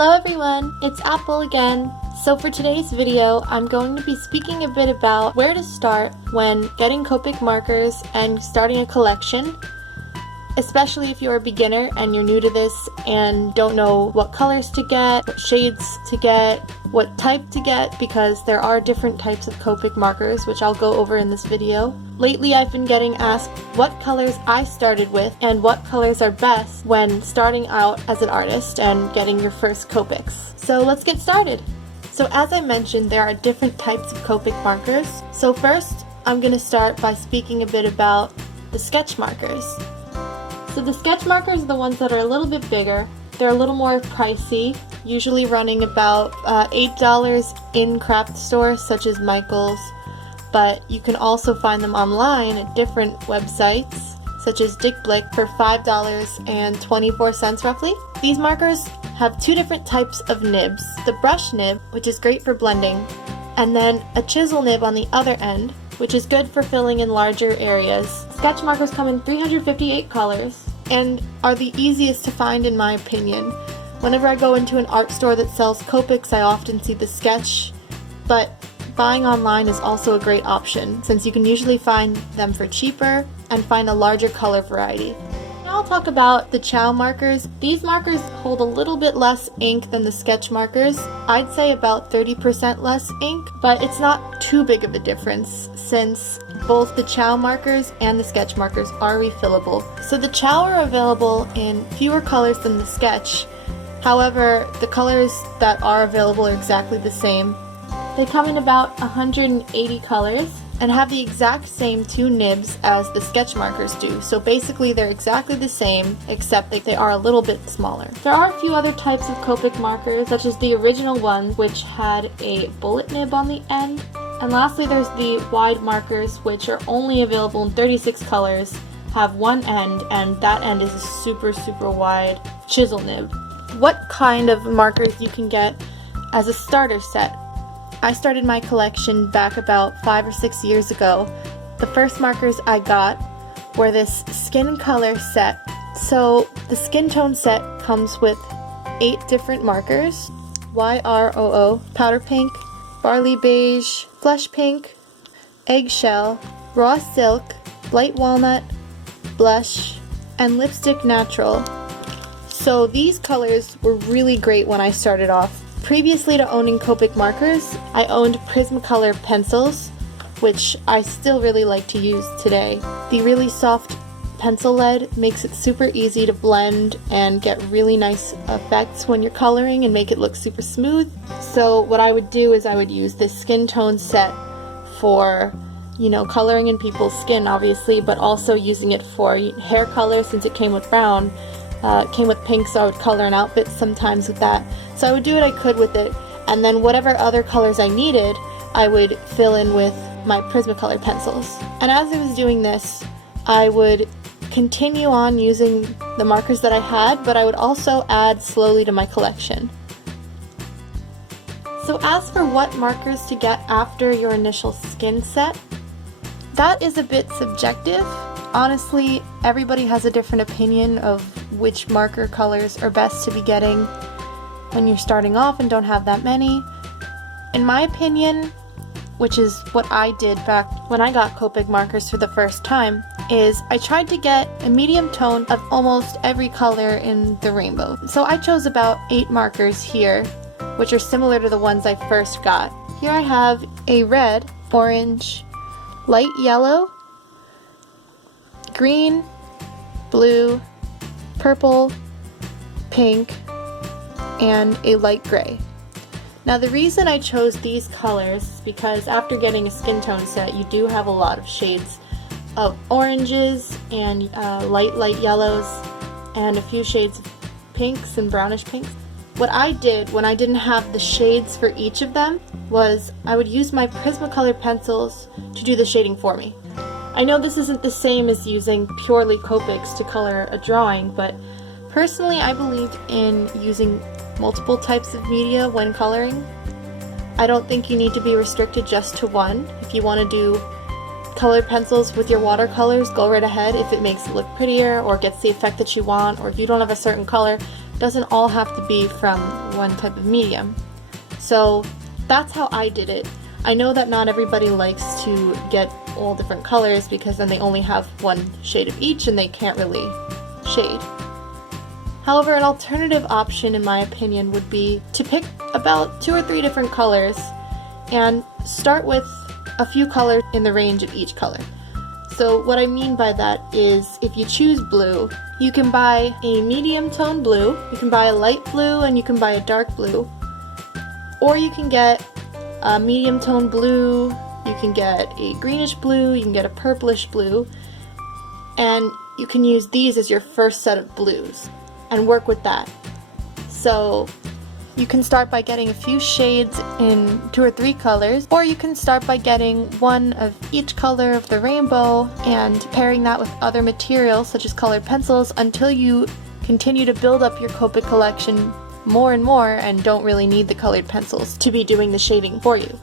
Hello everyone, it's Apple again. So for today's video, I'm going to be speaking a bit about where to start when getting Copic markers and starting a collection, especially if you're a beginner and you're new to this and don't know what colors to get, what shades to get, what type to get, because there are different types of Copic markers, which I'll go over in this video. Lately I've been getting asked what colors I started with and what colors are best when starting out as an artist and getting your first Copics. So let's get started. So as I mentioned, there are different types of Copic markers. So first, I'm going to start by speaking a bit about the sketch markers. So the sketch markers are the ones that are a little bit bigger. They're a little more pricey, usually running about $8 in craft stores such as Michael's, but you can also find them online at different websites such as Dick Blick for $5.24 roughly. These markers have two different types of nibs: the brush nib, which is great for blending, and then a chisel nib on the other end, which is good for filling in larger areas. Sketch markers come in 358 colors and are the easiest to find in my opinion. Whenever I go into an art store that sells Copics, I often see the sketch, but buying online is also a great option since you can usually find them for cheaper and find a larger color variety. Now I'll talk about the Chow markers. These markers hold a little bit less ink than the sketch markers. I'd say about 30% less ink, but it's not too big of a difference since both the Chow markers and the sketch markers are refillable. So the Chow are available in fewer colors than the sketch. However, the colors that are available are exactly the same. They come in about 180 colors and have the exact same two nibs as the sketch markers do. So basically they're exactly the same, except that they are a little bit smaller. There are a few other types of Copic markers, such as the original one, which had a bullet nib on the end. And lastly, there's the wide markers, which are only available in 36 colors, have one end, and that end is a super wide chisel nib. What kind of markers you can get as a starter set? I started my collection back about 5 or 6 years ago. The first markers I got were this skin color set. So the skin tone set comes with 8 different markers: YROO, powder pink, barley beige, flesh pink, eggshell, raw silk, light walnut, blush, and lipstick natural. So these colors were really great when I started off. Previously to owning Copic markers, I owned Prismacolor pencils, which I still really like to use today. The really soft pencil lead makes it super easy to blend and get really nice effects when you're coloring and make it look super smooth. So what I would do is I would use this skin tone set for, coloring in people's skin obviously, but also using it for hair color since it came with brown. It came with pink, so I would color an outfit sometimes with that. So I would do what I could with it, and then whatever other colors I needed, I would fill in with my Prismacolor pencils. And as I was doing this, I would continue on using the markers that I had, but I would also add slowly to my collection. So as for what markers to get after your initial skin set, that is a bit subjective. Honestly, everybody has a different opinion of which marker colors are best to be getting when you're starting off and don't have that many. In my opinion, which is what I did back when I got Copic markers for the first time, is I tried to get a medium tone of almost every color in the rainbow. So I chose about 8 markers here, which are similar to the ones I first got. Here I have a red, orange, light yellow, green, blue, purple, pink, and a light gray. Now the reason I chose these colors is because after getting a skin tone set, you do have a lot of shades of oranges and light yellows and a few shades of pinks and brownish pinks. What I did when I didn't have the shades for each of them was I would use my Prismacolor pencils to do the shading for me. I know this isn't the same as using purely Copics to color a drawing, but personally I believed in using multiple types of media when coloring. I don't think you need to be restricted just to one. If you want to do colored pencils with your watercolors, go right ahead if it makes it look prettier or gets the effect that you want, or if you don't have a certain color. It doesn't all have to be from one type of medium. So that's how I did it. I know that not everybody likes to get all different colors because then they only have one shade of each and they can't really shade. However, an alternative option in my opinion would be to pick about 2 or 3 different colors and start with a few colors in the range of each color. So what I mean by that is if you choose blue, you can buy a medium tone blue, you can buy a light blue, and you can buy a dark blue. Or you can get a medium tone blue, you can get a greenish blue, you can get a purplish blue, and you can use these as your first set of blues and work with that. So you can start by getting a few shades in 2 or 3 colors, or you can start by getting one of each color of the rainbow and pairing that with other materials such as colored pencils until you continue to build up your Copic collection more and more and don't really need the colored pencils to be doing the shading for you.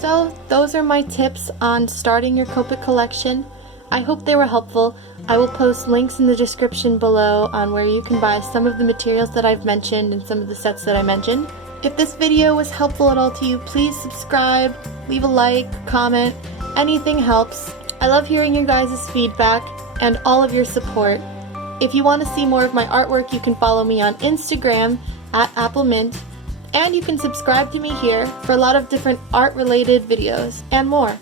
So those are my tips on starting your Copic collection. I hope they were helpful. I will post links in the description below on where you can buy some of the materials that I've mentioned and some of the sets that I mentioned. If this video was helpful at all to you, please subscribe, leave a like, comment, anything helps. I love hearing your guys' feedback and all of your support. If you want to see more of my artwork, you can follow me on Instagram at AppleMint, and you can subscribe to me here for a lot of different art-related videos and more.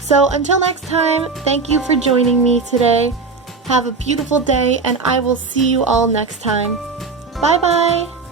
So until next time, thank you for joining me today. Have a beautiful day, and I will see you all next time. Bye bye!